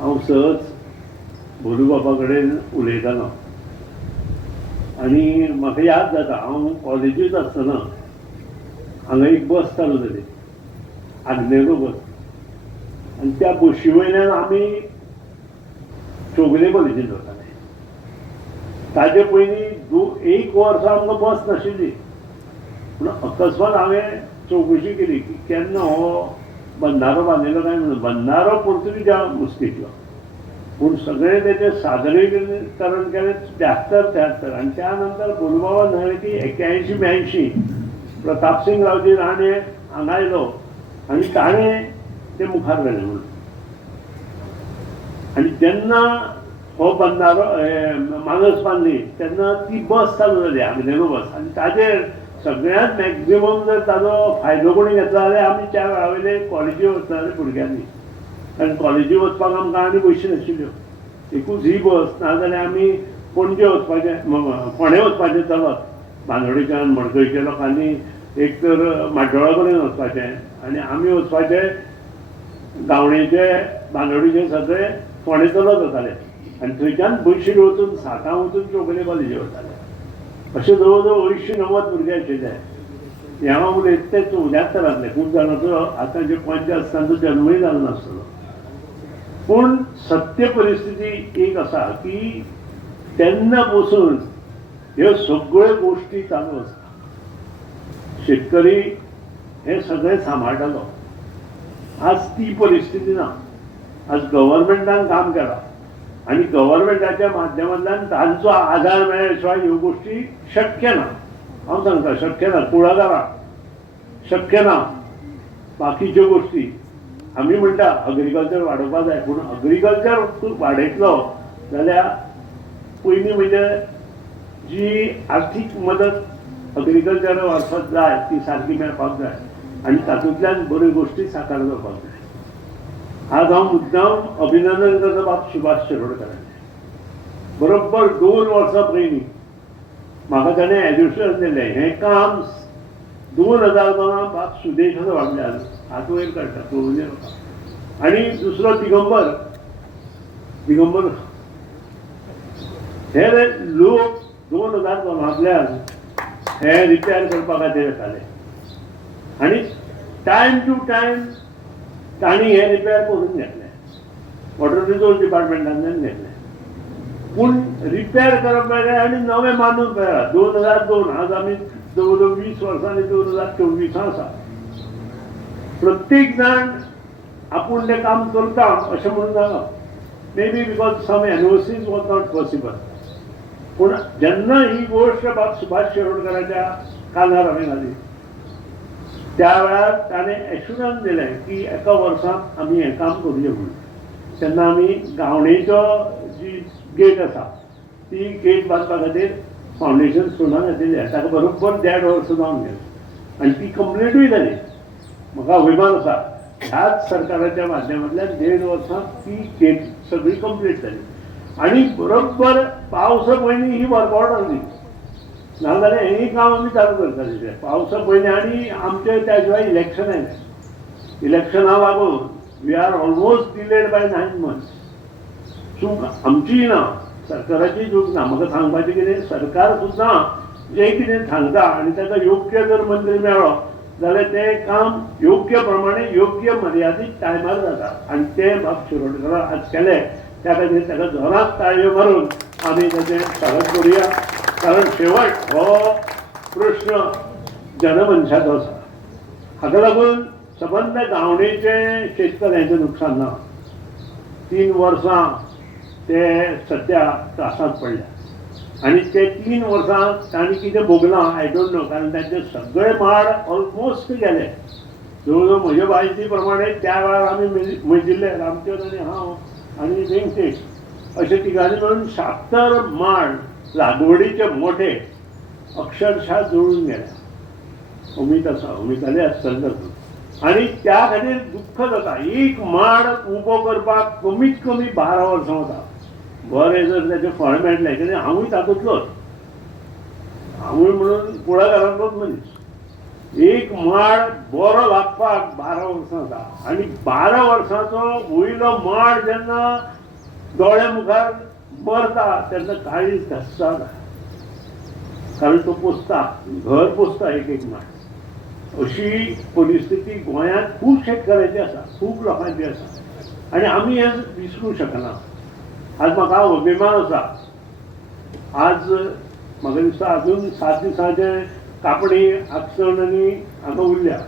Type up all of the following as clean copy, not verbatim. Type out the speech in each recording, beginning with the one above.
हांव सहज भोलू बाबा कडेन उलयतालो आनी म्हाका याद जाता हांव कॉलेजींत आसतना हांगा एक बस चालू जाली आग्नेलो बस आनी त्या बशी वयल्यान आमी चौगुले कॉलेजींत वताले. ताजे पयलीं एक वर्स आमकां बस नाशिल्ली पूण अकस्मात हांवें चवकशी केली की केन्ना हो बंधारो बांदिल्लो काय म्हणून. बंधारो पुर्तुगीजा मुस्तींतलो पूण सगळें तेचें सादरीकरण केलें 73-73 आनी त्या नंतर भोलूबाबा न्हय की 81-82 प्रतापसिंग रावजी राणे हांगा आयलो आनी ताणें तें मुखार व्हेलें म्हणून. आनी जेन्ना हो बंधारो मानस बांदली तेन्ना ती बस चालू जाली आग्नेलो बस आनी ताजेर सगळ्यांत मॅक्झिमम जर ताजो फायदो कोणी घेतला जाल्यार आमी त्या वेळा वयले कॉलेजी वचनारे भुरग्यांनी. कारण कॉलेजी वचपाक आमकां आनी पयशे नाशिल्ल्यो. एकूच ही बस नाजाल्यार आमी पणजे वचपाचें फोंडें वचपाचें चलत बांदोडेच्यान मडकयच्या लोकांनी एक तर माड्डोळा कडेन वचपाचें आनी आमी वचपाचें गावणेचे बांदोडेचे सगळे फोंडें चलत वताले आनी थंयच्यान बशीर वचून सातां वचून चौगुले कॉलेजी वताले. अशें जवळ जवळ 80-90 भुरगे आशिल्ले. हांव उलयता ते 74तले. खूब जाणांचो आतांचे 50 जन्मय जालो नासतलो. पूण सत्य परिस्थिती एक आसा की तेन्ना पसून ह्यो सगळ्यो गोश्टी चालू आसा. शेतकरी हे सगळें सांबाळटालो. आज ती परिस्थिती ना. आज गव्हर्मेंटान काम केलां आनी गव्हर्मेंटाच्या माध्यमांतल्यान तांचो आधार मेळ्ळे शिवाय ह्यो गोश्टी शक्य ना. हांव सांगता शक्य ना. कुळागरां शक्य ना. बाकीच्यो गोश्टी आमी म्हणटा अग्रिकल्चर वाडोवपाक जाय पूण अग्रिकल्चर वाडयतलो जाल्यार पयलीं म्हणजे जी आर्थीक मदत अग्रिकल्चर वाडपाक जाय ती सारकी मेळपाक जाय आनी तातूंतल्यान बऱ्यो गोश्टी साकार जावपाक जाय. आज हांव मुद्दाम अभिनंदन करता बाब सुभाष शिरोडकराचें. बरोबर 2 वर्सां पयलीं म्हाका ताणें एज्युकेशन दिलें. हें काम 2002 बाब सुदेशान वाडल्यान हात वयर काडटा चवळीच्या लोकांक. आनी दुसरो दिगंबर हे लोक 2002 हे रिपेर करपा खातीर येताले आनी टायम टू टायम तांणी हे रिपेर करून घेतले. वॉटर रिसोर्स डिपार्टमेंटांतल्यान घेतले पूण रिपेर करप वेगळें आनी नवें बांदून वेगळा. 2002 आज आमी जवळ जवळ 20 वर्सांनी 2024 आसा. प्रत्येक जाण आपूण तें काम करता अशें म्हणून जाता. May be because some NOCs was not possible. पूण जेन्ना ही गोश्ट बाब सुभाष शिरोडकराच्या कानार हांवें घाली त्या वेळार ताणें एश्युरन्स दिलें की एका वर्सांत आमी हें काम करुया म्हणून. तेन्ना आमी गावणेचो जी गेट आसा ती गेट बांदपा खातीर फावंडेशन स्टोनान घातिल्लें. ताका बरोबर 1.5 वर्सां जावन गेले आनी ती कंप्लीटूय जाली. म्हाका अभिमान आसा ह्याच सरकाराच्या माध्यमांतल्यान 1.5 वर्सां ती गेट सगळी कंप्लीट जाली आनी बरोबर पावसा पयलीं ही वर्कआवट जाली. नाजाल्यार हेंय काम आमी चालू करताले पावसा पयलीं. आनी आमचे त्या शिवाय इलेक्शन आयलें. इलेक्शना लागून we are almost delayed by 9 months. चूक आमचीय ना सरकाराची चूक ना. म्हाका सांगपाचें कितें सरकार सुद्दां जें कितें सांगता आनी ताका योग्य जर मंत्री मेळ्ळो जाल्यार तें काम योग्य प्रमाणे योग्य मर्यादीत टायमार जाता आनी तें बाब शिरोडकर आज केलें. त्या खातीर ताका जोरात ताळयो मारून आमी ताचें स्वागत करुया. कारण शेवट हो प्रश्न जनमनशाचो आसा. हाका लागून सबंद गावणेचें शेतकऱ्यांचें नुकसान ना. 3 वर्सां ते सध्या त्रासांत पडल्या आनी ते 3 वर्सां तांणी कितें भोगलां आय डोंट नो. कारण तांचे सगळे माड ऑलमोस्ट गेले. जवळ जवळ म्हज्या म्हायती प्रमाणे त्या वेळार आमी मेळिल्ले रामचंद्र आनी हांव आनी वेंकटेश अशे तिगांनी मेळून 70 माड लागवडीचे मोठे अक्षरशः जळून गेल्या. उमेद आसा उमेदाले आसतले आनी त्या खातीर दुख्ख जाता. एक माड उबो करपाक कमीत कमी 12 वर्सां वता. बरें जर ताचें फळ मेळटलें कित्याक हांवूय तातूंतलोच. हांवूय म्हणून कुळागरांतलोच मनीस एक माड बरो लागपाक 12 वर्सां जाता आनी 12 वर्सांचो वयलो माड जेन्ना दोळ्या मुखार मरता तेन्ना काळीज धस्ता कारण तो पोसता घर पोसता एक माड अशी परिस्थिती गोंयांत खूब शेतकऱ्याची आसा खूब लोकांची आसा आनी आमी हें विसरूंक शकना आज म्हाका अभिमान आसा आज म्हाका दिसता अजून 7 दिसांचे कापणी आक्षण हांगा उरल्या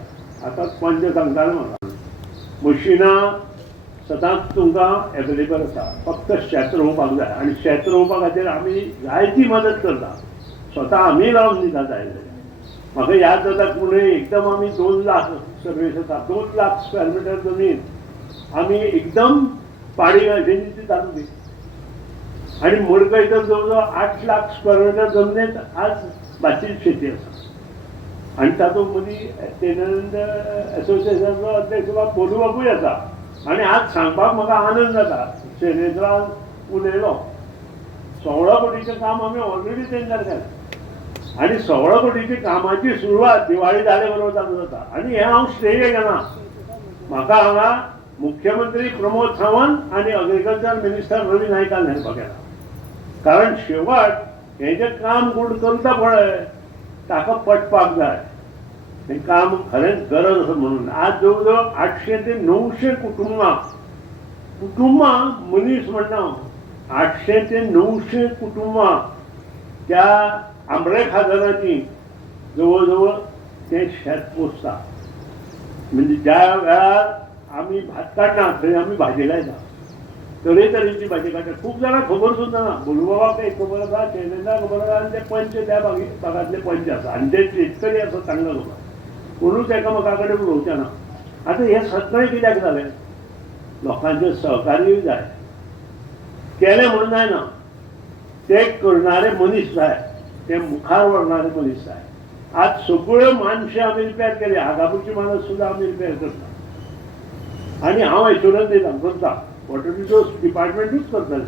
आतां पंच सांगताले म्हाका मशिनां सदांच तुमकां एवेलेबल आसा फक्त शेत रोवपाक जाय आनी शेत रोवपा खातीर आमी जायती मदत करता स्वता आमी लावन दिता जाय जाल्यार म्हाका याद जाता पुणे एकदम आमी 2 लाख सर्वेस आसा 2 लाख स्क्वेअर मिटर जमीन आमी एकदम पाडी गांठेंनी ती तातूंत आनी मडकयकर जवळ जवळ 8 लाख स्क्वेअर मिटर जमनीत आज भाची शेती आसा आनी तातूंत मदीं टेनंट एसोसिएशनाचो अध्यक्ष पोलू बापूय आसा आनी आज सांगपाक म्हाका आनंद जाता शैलेंद्रान उलयलो 16 कोटीचें काम आमी ऑलरेडी टेंडर केलें आनी 16 कोटीची कामाची सुरवात दिवाळी जाले बरोबर चालू जाता आनी हें हांव श्रेय घेना म्हाका हांगा मुख्यमंत्री प्रमोद सावंत आनी एग्रीकल्चर मिनिस्टर रवी नायकान हेल्प केला कारण शेवट हें जें काम कोण करता पळय ताका पटपाक जाय हें काम खरेंच गरज आसा म्हणून आज जवळ जवळ 800 ते 900 कुटुंबां मनीस म्हणटा 800 ते 900 कुटुंबां त्या आंबळे खाजनाची जवळ जवळ ते शेत पोसता म्हणजे ज्या वेळार आमी भात काडना थंय आमी भाजी लायता तरेतरेची भाजी काडटा खूब जाणांक खबर सुद्दां ना बोलूबाबाक एक खबर आसा शैलेंद्राक खबर आसा आनी ते पंच त्या भागांतले पंच आसा आनी ते शेतकरी आसा तांकां खबर कोणूच एकामेका कडेन उलोवचें ना आतां हें सगळें कित्याक जालें लोकांचें सहकार्यूय जाय केलें म्हणून जायना ते करणारे मनीस जाय ते मुखार व्हरणारे मनीस जाय आज सगळ्यो मानशे आमी रिपेर केले आगापूरची माणस सुद्दां आमी रिपेर करता आनी हांव एश्युरन्स दिता करता वॉटर रिसोर्स डिपार्टमेंटूच करतले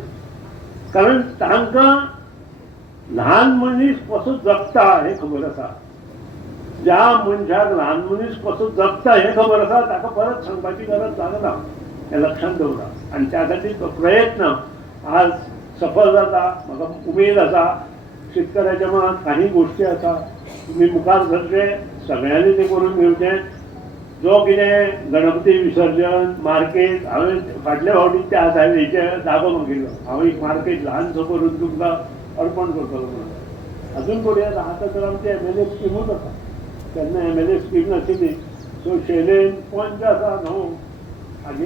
कारण तांकां ल्हान मनीस कसो जगता हें खबर आसा ज्या मनशाक ल्हान मनीस कसो जगता हें खबर आसा ताका परत सांगपाची गरज लागना हें लक्षांत दवरा आनी त्या खातीर तो प्रयत्न आज सफल जाता म्हाका उमेद आसा शेतकऱ्याच्या मनात काही गोष्टी आसा तुमी मुखार सरचे सगळ्यांनी ते करून घेवचें जो कितें गणपती विसर्जन मार्केट हांवें फाटल्या फावटी त्या हायवेचे जागो मागिल्लो हांव एक मार्केट ल्हानसो करून तुमकां अर्पण करतलो म्हणून अजून करूया आतां तर आमचे MLA स्किमूच आसा तेन्ना MLA स्कीम नाशिल्ली सो शैलेन पंच आसा न्हू आनी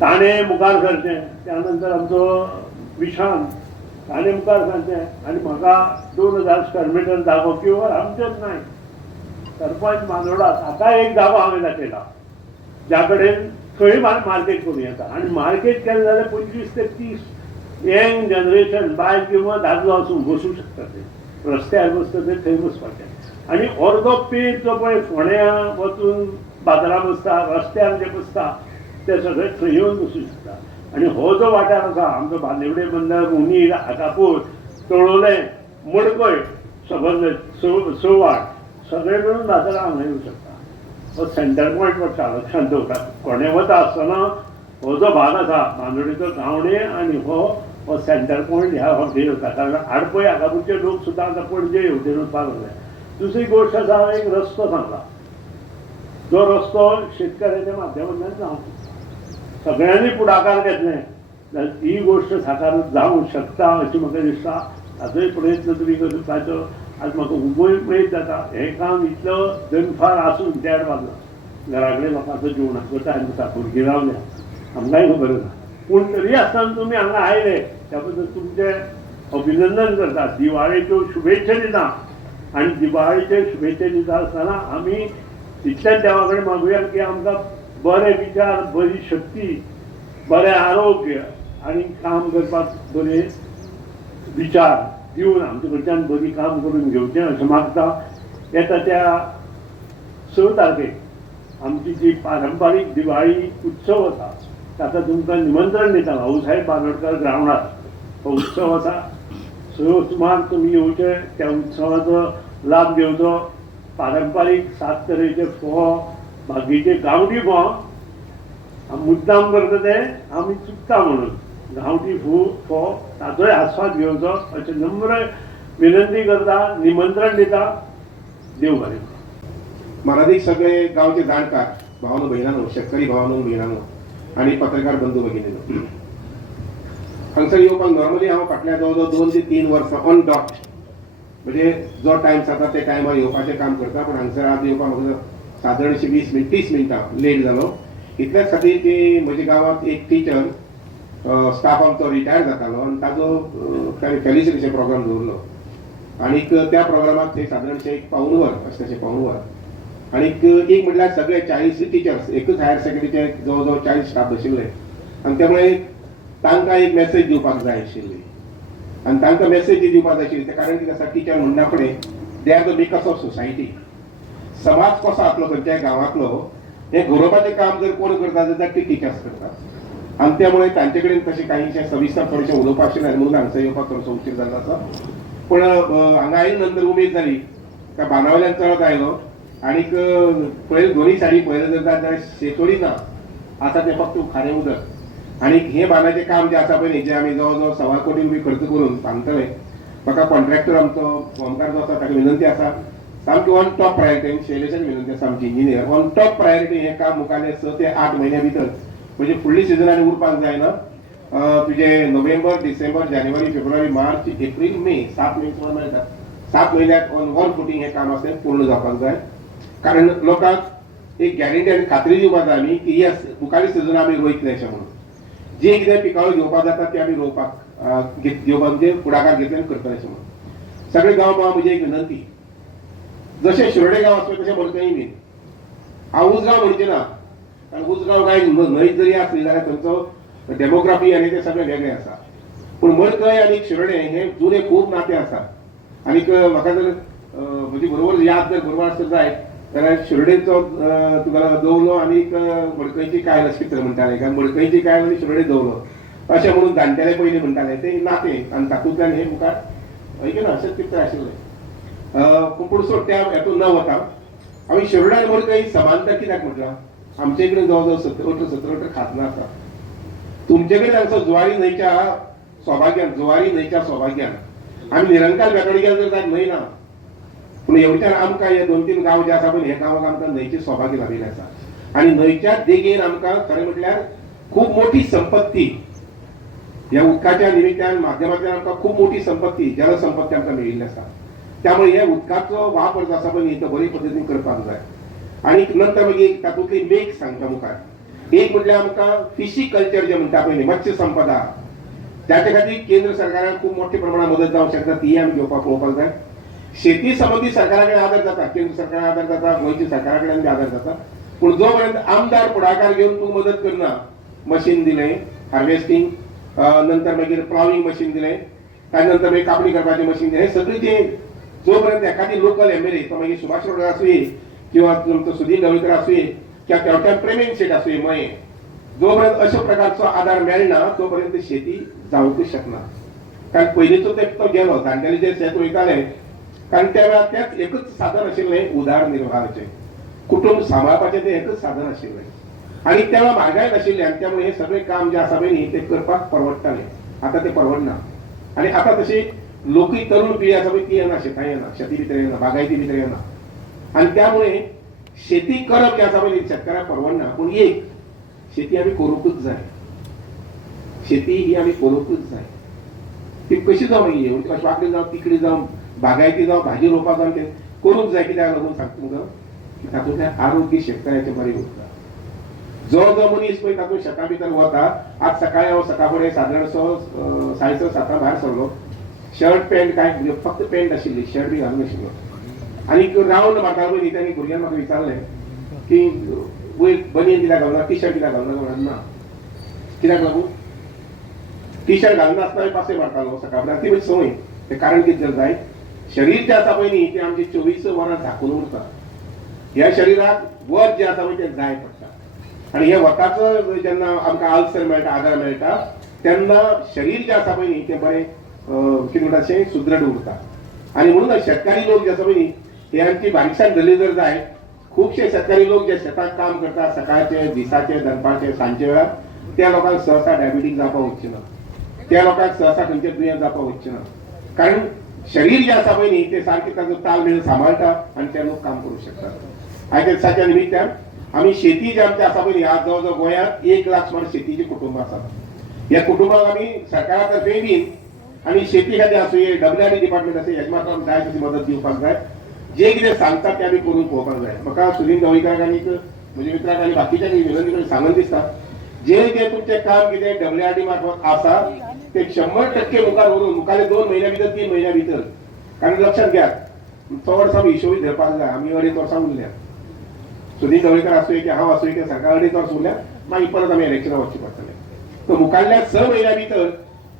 ताणें मुखार सरचें त्या नंतर आमचो विशांत ताणें मुखार सरचें आनी म्हाका 2000 स्क्वेअर मिटर जागो प्युअर आमचेच नाय सरपंच मांदोडा ताका एक जागो हांवें दाखयला ज्या कडेन थंय मार्केट करूं येता आनी मार्केट केलें जाल्यार 25 ते 30 यंग जनरेशन बायल किंवा दादलो आसूं बसूं शकता ते रस्त्यार बसता ते थंय बसपाचें आनी अर्दो पेज जो पळय फोंड्या वचून बाजारां बसता रस्त्यार जे बसता ते सगळे थंय येवन बसूं शकता आनी हो जो वाठार आसा आमचो बांदिवडे बंदर उंदीर आगापूर तळोले मडकय सबंद सवाड सगळे मिळून बाजारां हांगा येवं शकता हो सेंटर पॉयंट पडटा लक्षांत दवरता कोणे वता आसतना हो जो भाग आसा बांदोडेचो गावडे आनी हो सेंटर पॉयंट ह्या हॉटेल वता कारण आडपय आगापूरचे लोक सुद्दां आतां पणजे येवटेन वचपाक लागले दुसरी गोश्ट आसा हांवें एक रस्तो सांगला जो रस्तो शेतकऱ्याच्या माध्यमांतल्यान जावं सगळ्यांनी पुढाकार घेतले जाल्यार ही गोश्ट साकार जावंक शकता अशें म्हाका दिसता हाचोय प्रयत्न तुमी करपाचो आज म्हाका उमेद जाता हें काम इतलो दनफार आसून देड वाजला घरा कडेन लोकांचो जेवणाचो टायम आसा भुरगीं रावल्या आमकांय खबर ना पूण तरी आसतना तुमी हांगा आयले त्या बद्दल तुमचें अभिनंदन करता दिवाळेच्यो शुभेच्छा दिता आनी दिवाळेचे शुभेच्छा दिता आसतना आमी इतल्याच देवा कडेन मागुया की आमकां बरे विचार बरी शक्ती बरें आरोग्य आनी काम करपाक बरे विचार दिवन आमचे कडच्यान बरी काम करून घेवचें अशें मागता येता त्या 6 तारखेक आमची जी पारंपारीक दिवाळी उत्सव आसा ताका तुमकां निमंत्रण दिता भाऊसाहेब बांदोडकर ग्रावंडार हो उत्सव आसा 6 सुमार तुमी येवचे त्या उत्सवाचो लाभ घेवचो पारंपारीक 7 तरेचे फोव बाकीचे गांवठी फोव मुद्दाम करता ते आमी चुकता म्हणून गांवठी फोव ताचोय आस्वाद घेवचो अशें नम्र विनंती करता, निमंत्रण दिता. देव बरें. महाराज सगळे गावचे जाणकार भावानो भयणानो, शेतकरी भावानो भयणानो आणि पत्रकार बंधू भगिनीनो, हांगसर येवपाक नॉर्मली हांव फाटल्या जवळ जवळ 2 ते 3 वर्सां ऑन डॉट म्हणजे जो टायम जाता ते टायमार येवपाचें काम करता. पण हांगसर आज येवपाक म्हाका सादारण 30 मिनटां लेट जालो. इतल्याच खातीर की म्हज्या गांवांत एक टिचर स्टाफ आमचो रिटायर जातालो आनी ताजो ताणें फेलिसिटेशन प्रोग्राम दवरलो आनीक त्या प्रोग्रामाक थंय सादारणशें एक पाऊण वर अशें तशें पाऊण वर आनीक एक म्हटल्यार सगळे 40 टिचर्स एकच हायर सेकंडरीचे जवळ जवळ 40 स्टाफ बशिल्ले आनी त्यामुळे तांकां एक मेसेज दिवपाक जाय आशिल्ली आनी तांकां मेसेज दिवपाक जाय आशिल्ली. कारण कितें आसा टिचर म्हणना फुडें they are the makers of society. समाज कसो आसलो खंयच्याय गांवांतलो हे घडोवपाचें काम जर कोण करता जाल्यार ती टिचर्स करतात आनी त्यामुळे तांचे कडेन तशें काहीशें सविस्तर थोडेशें उलोवपाक आशिल्लें म्हणून हांगसर येवपाक थोडोसो उशीर जाल्लो आसा. पण हांगा आयले नंतर उमेद जाली त्या बांदावयल्यान चलत आयलो आनीक पयलीं दोनी सायडी पळयलें जर जाल्यार शेतोडी ना आतां तें फक्त खारें उदक आनीक हे बांदाचें काम जें आसा पळय जें आमी जवळ जवळ 1.25 कोटी रुपया खर्च करून बांदतले. म्हाका कॉन्ट्रॅक्टर आमचो फोमकार जो आसा ताका विनंती आसा सामकी ऑन टॉप प्रायोरिटी शैलेशाक विनंती आसा आमची इंजिनियर ऑन टॉप प्रायोरिटी हें काम मुखाल्लें 6 ते 8 म्हयन्या भितर म्हणजे फुडली सिजनांनी उरपाक जायना. तुजे नोव्हेंबर, डिसेंबर, जानेवारी, फेब्रुवारी, मार्च, एप्रील, मे 7 म्हयने मेळटात. 7 म्हयन्याक ऑन वन फुटींग हें काम आसा पूर्ण जावपाक जाय. कारण लोकांक एक गॅरंटी आनी खात्री दिवपाक जाय आमी की येस मुखाल्ली सिजन आमी रोयतले अशें म्हणून जे कितें पिकावळ घेवपाक जाता ते आमी रोवपाक घेवपाक म्हणजे फुडाकार घेतले आनी करतले अशें म्हणून. सगळे गांव भाव म्हजी एक विनंती जशें शिरोडे गांव आसले तशें मडकय बीन हांव उजगांव म्हणचे ना कारण उजगांव काय न्हंय जरी आसली जाल्यार थंयचो डेमोग्राफी आनी ते सगळें वेगळें आसा. पूण मडकय आनी शिरोडे हे जुने खूब नाते आसा. आनीक म्हाका जर म्हजी बरोबर याद जर बरोबर आसत जाय जाल्यार शिरोडेचो तुगेलो दवलो आनीक मडकयची कायल अशें कितें म्हणटाले कारण मडकयची कायल आनी शिरोडे दवलो अशें म्हणून जाणटेले पयलीं म्हणटाले ते नाते आनी तातूंतल्यान हे मुखार ऐकना अशेंच कितें आशिल्लें. पूण सोड त्या हेतून न वता आमी शिरोडे आनी मडकय समानता कित्याक म्हटलां आमचे कडेन जवळ जवळ 17 खाजनां आसा. तुमचे कडेन हांगसर जुवारी न्हंयच्या सौभाग्यान आमी निरंकाल बेकाडी गेले जर जायत न्हय ना पूण एवढ्यान आमकां हे 2-3 गांव जे आसा पळय हे गांवांक आमकां न्हंयचें सौभाग्य लाभिल्लें आसा आनी न्हंयच्या देगेन आमकां खरें म्हटल्यार खूब मोठी संपत्ती ह्या उदकाच्या निमित्यान माध्यमांतल्यान आमकां खूब मोठी संपत्ती जलसंपत्ती आमकां मेळिल्ली आसा. त्यामुळे हे उदकाचो वापर जो आसा पळय तो बरे पद्दतीन करपाक जाय. आनी नंतर मागीर तातूंतली मेक सांगता मुखार एक म्हटल्यार आमकां फिशी कल्चर जे म्हणटा पळय मत्स्य संपदा त्याच्या खातीर केंद्र सरकारान खूब मोठ्या प्रमाणात मदत जावंक शकता ती आमी घेवपाक पळोवपाक जाय. शेती संबंधी सरकारा कडेन आदार जाता केंद्र सरकारान आदार जाता गोंयच्या सरकारा कडेन आदार जाता पूण जो पर्यंत आमदार फुडाकार घेवन तूं मदत करना मशीन दिलें हार्वेस्टिंग नंतर मागीर प्लाविंग मशीन दिलें ताजे नंतर मागीर कापणी करपाचें मशीन दिलें हे सगळें जे जो पर्यंत एखादी लोकल एमएलए तो मागीर सुभाष रोडर आसूं किंवा तुमचो सुधीर ढवळकर आसूं किंवा केवट्यान प्रेमेन शेट आसूं मये जो पर्यंत अशा प्रकारचो आदार मेळना तो पर्यंत शेती जावंकूच शकना. कारण पयलींचो तेंप तो गेलो जाणटेले जे शेत रोयताले कारण त्या वेळार तेंच एकच साधन आशिल्लें उदारनिर्वाहाचें कुटुंब सांबाळपाचें तें एकच साधन आशिल्लें आनी त्या वेळार म्हारगाय नाशिल्ली आनी त्यामुळे हे सगळें काम जें आसा पळय न्ही तें करपाक परवडटालें. आतां तें परवडना आनी आतां तशी लोकूय तरुण पिढी आसा पळय ती येना शेतां येना शेती भितर येना बागायती भितर येना आनी त्यामुळे शेती करप जें आसा पळय शेतकाराक परवडना. पूण एक शेती आमी करूंकूच जाय. शेती ही आमी करूंकूच जाय. ती कशी जावं मागीर कशी वांकडी जावं तिकडी जावं बागायती जावं भाजी रोवपाक जावं तें करूंक जाय. कित्याक लागून सांगता तुमकां तातूंतल्यान आरोग्य शेतकाराचें बरें उरता. जो मनीस पळय तातूंत शेता भितर वता आज सकाळी हांव सकाळ फुडें सादारणसो 6:30 भायर सरलो शर्ट पॅन्ट काय फक्त पॅन्ट आशिल्ली शर्ट बी घालून नाशिल्लो आनी रावंड मारतालो पळय न्ही तांणी भुरग्यान म्हाका विचारलें की वयर बनियन कित्याक घालना टी शर्ट कित्याक घालना म्हणून ना कित्याक लागून टी शर्ट घालना आसतना पासय मारतालो सकाळ फुडें ती म्हजी संवय. तें कारण कितें जर जाय शरीर जें आसा पळय न्ही तें आमचें 24 वरां झाकून उरता. ह्या शरिराक वत जें आसा पळय तें जाय पडटा आनी हे वताचो जेन्ना आमकां आल्सर मेळटा आदार मेळटा तेन्ना शरीर जें आसा पळय न्ही तें बरें कितें म्हणटा तशें सुदृढ उरता. आनी म्हणून शेतकारी लोक जे आसा पळय न्ही हे आमची बारीकसाण धरली जर जाय खूपशे शेतकरी लोक जे शेतात काम करतात सकाळचे दिसाचे दनपारचे सांजचे वेळार त्या लोकांक सहसा डायबिटीज जावपाक वचचे ना, त्या लोकांक सहसा खंयचे दुयेंस जावपाक वचचे ना, कारण शरीर जे आसा पळय न्ही ते सारखे ताजो ताळमेळ सांबाळटा आणि ते लोक काम करू शकतात. आयच्या दिसाच्या निमित्तान आमी शेती जे आमची आसा पळय न्ही आज जवळ जवळ गोंयांत 1 लाख सुमार शेतीची कुटुंबां आसात. ह्या कुटुंबाक आमी सरकारा तर्फे बीन आणि शेती खातें आसूं WRD डिपार्टमेंट आसूं हेजे मार्फत जाय तशी मदत दिवपाक जाय. जे कितें सांगतात ते आमी करून पळोवपाक जाय. म्हाका सुनील ढवळीकाराक आनी म्हज्या मित्राक आनी बाकीच्यांक विनंती करून सांगून दिसता जे जे तुमचें काम कितें WRD मार्फत आसा ते 100% मुखार व्हरून मुखारले 2 म्हयन्या भितर 3 म्हयन्या भितर, कारण लक्षात घेयात चड आमी हिशोबी धरपाक जाय. आमी 2.5 वर्सां उरल्या, सुनील ढवळीकर आसूं की हांव आसूं की सरकार 2.5 वर्स उरल्या, मागीर परत आमी इलेक्शनाक वचचें पडटलें. तर मुखारल्या 6 म्हयन्या भितर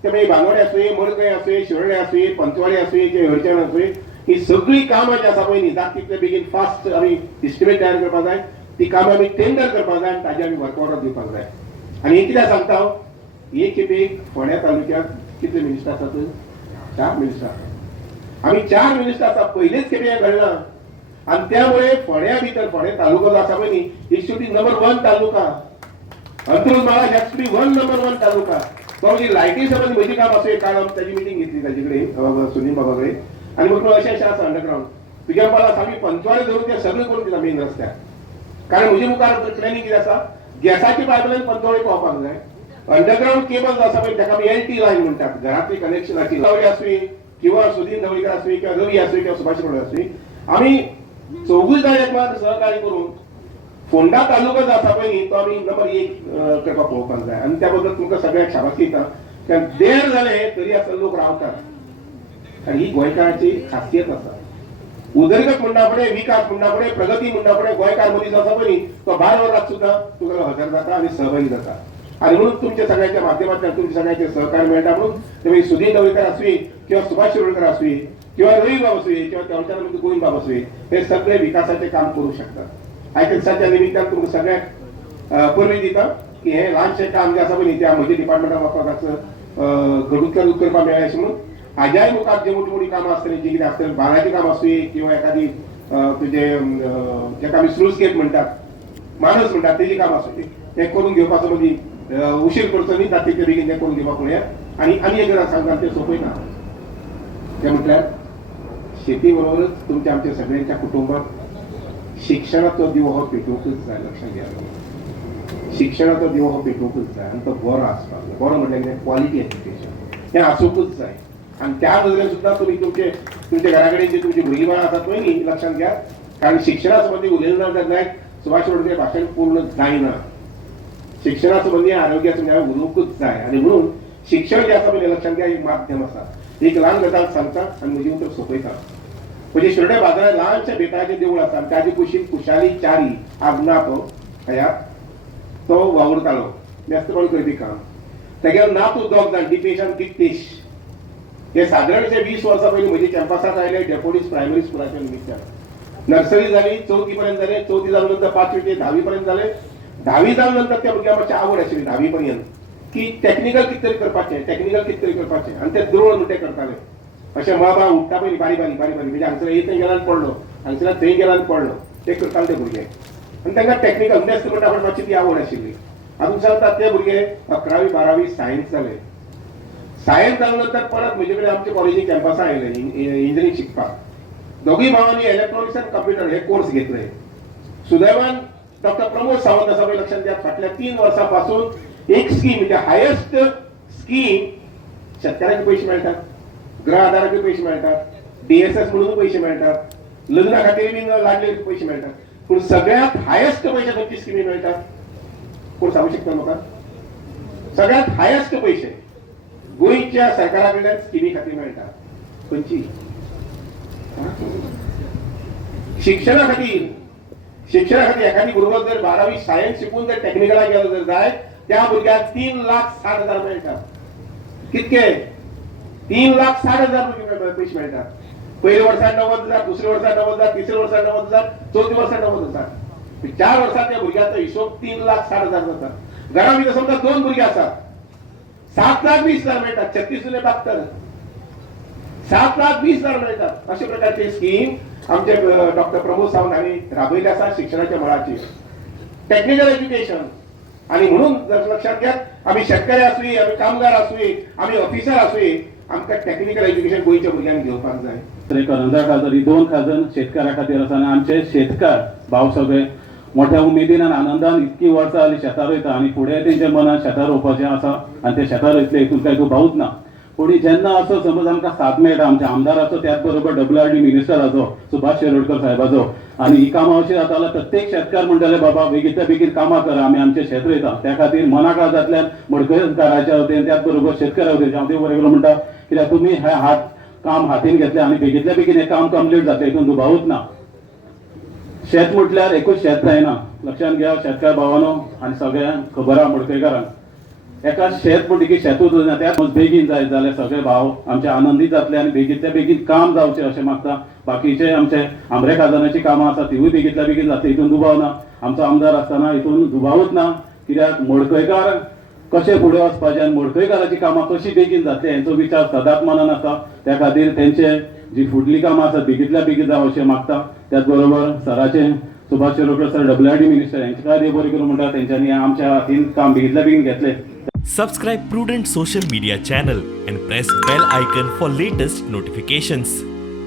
ते मागीर बांदोडे आसूं मडकय आसूं शिरोडे आसूं पंचवाडी आसूं जे हरचण आसूं ही सगळी कामां जी आसा पळय न्ही जाता तितले बेगीन फास्ट आमी इस्टिमेट तयार करपाक जाय. ती कामां आमी टेंडर करपाक जाय आनी ताजे आमी वर्क ऑर्डर दिवपाक जाय. आनी हे कित्याक सांगता हांव, हे खेपेक फोंड्या तालुक्यांत कितले मिनिस्टर आसात? 4 मिनिस्टर आसात. आमी 4 मिनिस्टर आसा, पयलेच खेपे हें घडना. आनी त्यामुळे फोंड्या भितर फोंड्या तालुको जो आसा पळय न्ही it should be number 1 taluka. Antruz Mahal has to be number 1 taluka. तो म्हणजे लायटी संबंधी म्हजी काम आसूं काल आमी ताजी मिटींग घेतली ताजे कडेन सुनील बाबा कडेन आनी म्हटलं अशें आसा अंडरग्रावंड तुज्या पाला आमी पंचवाडे धरून ते सगळे करून दिता मेन रस्त्यार. कारण म्हजे मुखार प्लॅनिंग कितें आसा गॅसाची पायपलायन पंचवाडे पावपाक जाय. अंडरग्रावंड केबल आसा पळय ताका आमी LT लायन म्हणटात, घरांतली कनेक्शनाची लावली आसूं किंवा सुनील ढवळीकर आसूं किंवा रवी आसूं किंवा सुभाष रोडे आसूं आमी चौगूय जाण एकमेकांक सहकार्य करून फोंडा तालुको जो आसा पळय न्ही तो आमी नंबर 1 करपाक पळोवपाक जाय. आनी त्या बद्दल तुमकां सगळ्यांक शाबासकी दिता. कारण देर जाले तरी आसतना लोक रावतात आनी ही गोंयकारांची खासियत आसा. उदरगत म्हणटा फुडें विकास म्हणटा फुडें प्रगती म्हणटा फुडें गोंयकार मनीस आसा पळय न्ही तो 12 वरांत सुद्दां तुका हजर जाता आनी सहभागी जाता. आनी म्हणून तुमच्या सगळ्यांच्या माध्यमांतल्यान तुमच्या सगळ्यांचे सहकार्य मेळटा. म्हणून तुम्ही सुनील ढवळीकर आसूं किंवा सुभाष शिरोडकर आसूं किंवा रवी बाब आसूं किंवा तेवच्यानंतर गोविंद बाब आसूं हे सगळे विकासाचे काम करू शकतात. आयच्या दिसाच्या निमित्तान तुमकां सगळ्यांक परबी दिता की हे ल्हानशें काम जे आसा पळय न्ही त्या म्हज्या डिपार्टमेंटान वचपाक घडून करपाक मेळ्ळें अशें म्हणून हाज्याय मुखार जे मोठी मोठी कामां आसतलीं जी कितें आसतलीं बांदाची काम आसूं किंवा एखादी तुजे जेका आमी स्लूज गेट म्हणटात मानस म्हणटात तेजी काम आसूं तें करून घेवपाचो मदीं उशीर करचो न्ही जाता तितले बेगीन तें करून घेवपाक पळया. आनी एक गजाल सांगता तें सोंपय ना तें म्हटल्यार शेती बरोबरच तुमच्या आमच्या सगळ्यांच्या कुटुंबात शिक्षणाचो दिवो हो पेटोवंकूच जाय. लक्षात घ्या, शिक्षणाचो दिवो हो पेटोवंकूच जाय आनी तो बरो आसपाक जाय. बरो म्हटल्यार कितें क्वॉलिटी एज्युकेशन हें आसूंकूच जाय. आनी त्या नदरेन सुद्दां तुमी तुमच्या घरा कडेन जी तुमची भुरगीं बाळां आसात पळय न्ही लक्षात घ्या. कारण शिक्षणा संबंधी उलयना जाल्यार सुभाष रोडकर भाशण पूर्ण जायना. शिक्षणा संबंधी आरोग्या संबंधी उलोवंकूच जाय. आनी म्हणून शिक्षण जे आसा पळय लक्षात घ्या एक माध्यम आसा. एक ल्हान गजाल सांगता आनी म्हजी उतर सोंपयता. म्हणजे शिरोडे बाजारात ल्हानशें बेताळाचें देवूळ आसा आनी ताजे कुशीक कुशाली च्यारी आग्ना तो हयात तो वावुरतालो मेस्तपण करपी काम. तेगेलो नातू दोग जाण दिपेश आनी कित्तेश हे सादारणशे 20 वर्सां पयलीं म्हजे कॅम्पसाक आयले डेपोटीस प्रायमरी स्कुलाच्या निमित्तान. नर्सरी जाली 4थी पर्यंत जाले, 4थी जाले नंतर 5वी ते 10वी पर्यंत जाले. 10वी जाले नंतर त्या भुरग्यांक मातशी आवड आशिल्ली 10वी पर्यंत की टेक्निकल कितें तरी करपाचें आनी ते द्रोण म्हणून ते करताले. अशें मळबा उठटा पयलीं बारीक म्हणजे हांगसर थंय गेला आनी पडलो हांगसर थंय गेला आनी पडलो ते करताले ते भुरगे. आनी तांकां टेक्निकल मेस्त म्हणटा पण मातशी ती आवड आशिल्ली. आतां सांगतात ते भुरगे 11वी 12वी सायन्स जाले. सायन्स जाले नंतर परत म्हजे कडेन आमच्या कॉलेजीक कॅम्पसां आयले इंजिनियरींग शिकपाक. दोगूय भावांनी इलेक्ट्रॉनिक्स आनी कंप्युटर हे कोर्स घेतले. सुदैवान डॉक्टर प्रमोद सावंत आसा पळय लक्षात घ्या फाटल्या 3 वर्सां पासून एक स्कीम म्हणजे हायेस्ट स्कीम शेतकऱ्यांक पयशे मेळटात, गृह आधाराचे पयशे मेळटात, DSS म्हणून पयशे मेळटात, लग्ना खातीर बीन लागले पयशे मेळटात. पूण सगळ्यांत हायेस्ट पयशे खंयची स्किमी मेळटात कोण सांगू शकता म्हाका? सगळ्यांत हायेस्ट पयशे गोंयच्या सरकारा कडल्यान स्किमी खातीर मेळटात. खंयची? शिक्षणा खातीर एखादी भुरगो जर 12वी सायन्स शिकून जर टेक्निकला गेलो जर जाय त्या भुरग्याक 3,60,000 मेळटात. कितके? 3,60,000 पयशे मेळटात. पयल्या वर्साक 90,000, दुसऱ्या वर्साक 90,000, तिसऱ्या वर्साक 90,000, चवथ्या वर्साक 90,000. 4 वर्सात त्या भुरग्याचो हिशोब 3,60,000 जाता. घरा भितर समजा 2 भुरगे आसात 7,20,000 मेळटात. 36 × 72 7,20,000 मेळटात. अशा प्रकारची स्कीम आमचे डॉक्टर प्रमोद सावंत हांणी राबयले आसा शिक्षणाच्या मळाचेर टेक्निकल एज्युकेशन. आणि म्हणून जर लक्षात घ्या, आम्ही शेतकरी आसूय, आम्ही कामगार आसूय, आम्ही ऑफिसर आसूय, आमकां टेक्निकल एज्युकेशन गोंयच्या भुरग्यांक घेवपाक जाय. करंजा खाजर ही 2 खाजन शेतकारा खातीर आसा आनी आमचे शेतकार भाव सगळे मोठ्या उमेदीन आनी आनंदान इतकी वर्सां जाली शेतां रोयता आनी फुडें तेंच्या मनात शेतां रोवपाचें आसा आनी ते शेतां रोयतले हितून काय भावूच ना. पूण जेन्ना असो समज आमकां साथ मेळटा आमच्या आमदाराचो, त्याच बरोबर WRD मिनिस्टराचो सुभाष शिरोडकर साहेबाचो, आनी ही कामां अशी जाता जाल्यार प्रत्येक शेतकार म्हणटले बाबा बेगीतल्या बेगीन कामां करा, आमी आमचें शेत रोयता. त्या खातीर मना काळजांतल्यान मडकयकाराच्या वतीन त्याच बरोबर शेतकारा वतीन हांव देव बरें करूं म्हणटा, कित्याक तुमी हे काम हातीन घेतले आनी बेगीतल्या बेगीन हें काम कंप्लीट जातलें हितून दुबावूच ना. शेत म्हटल्यार एकूच शेत जायना, लक्षात घ्या शेतकार भावानो आनी सगळ्यांक खबर आहा मडकयकारांक. एका शेत म्हणटकीर शेतूच ना, त्याच बेगीन जायत जाल्यार सगळे भाव आमचे आनंदीत जातले आनी बेगीतल्या बेगीन काम जावचें अशें मागता. बाकीचे आमचे आमरे खाजनाची कामां आसा तिवूय बेगीतल्या बेगीन जातली, हितून दुबाव ना. आमचो आमदार आसतना हितून दुबावूच ना, कित्याक मडकयकार कशे फुडें वचपाचें आनी मडकयकाराची कामां कशी बेगीन जातली हेंचो विचार सदांच मनान आसा. त्या खातीर तेंचे जी फुडली कामां आसात बेगीतल्या बेगीन जावं अशें मागता. त्याच बरोबर सराचे Subhash Shirodkar sir WRD minister हेंचे काय देव बरें करूं म्हणटा, तेंच्यांनी आमच्या हातीन काम बेगीतल्या बेगीन घेतलें. Subscribe Prudent social media channel and press bell icon for latest notifications.